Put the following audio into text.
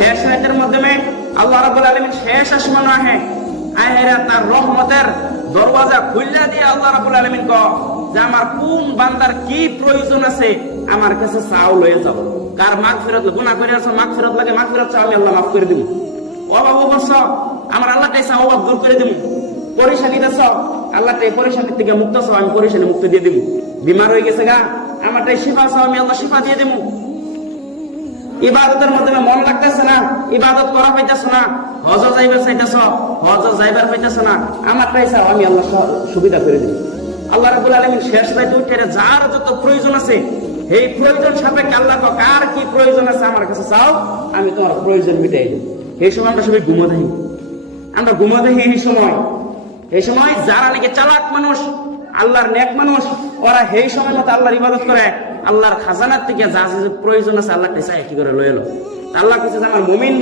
শেষ রাতের মাধ্যমে আল্লাহ রাব্বুল আলামিন শেষ আসমানে আহেরা তার রহমতের দরওয়াজা খুলে দিয়ে আল্লাহ রাব্বুল আলামিন কয় যে আমার কোন বান্দার কি প্রয়োজন আছে আমার কাছে চাও লয়ে যাও। কার মাগফিরাত গুনাহ করে আছে, মাগফিরাত লাগে, মাগফিরাত চাও, আমি আল্লাহ মাফ করে দিব। অভাব অবশ্য আমার আল্লাহ কাছে অভাব দূর করে দিব। পরেশানি আছে আল্লাহ এই পরেশানি থেকে মুক্ত চাও, আমি পরেশানি মুক্ত দিয়ে দিব। বিমার হয়ে গেছে গা, আমারটাই শিফা চাও, আমি আল্লাহ শিফা দিয়ে দেব। ইবাদতের মাধ্যমে মন লাগতেছে না, ইবাদত করা পাইতেছ না, হজ যাইবার চাইতেছ, হজ যাইবার পাইতেছ না, আমারটাই চাও, আমি আল্লাহ সুবিধা করে দিব। আল্লাহ রাব্বুল আলামিন শেষ রাতে উঠে যার যত প্রয়োজন আছে এই প্রয়োজন সাপেক্ষে আল্লাহ কার কি প্রয়োজন আছে আমার কাছে চাও, আমি তোমার প্রয়োজন মিটাই দেব। এই সময় আমরা সবাই ঘুমো দেখি, আমরা ঘুমো দেখি। এই সময় যারা নাকি চালাক মানুষ, আল্লাহর নেক মানুষ, ওরা এই সময় মতো আল্লাহর ইবাদত করে, আল্লাহর খাজানার থেকে যা প্রয়োজন আছে আল্লাহ চাই কি করে লয়ে এলো। আল্লাহ কাছে আমার মুমিন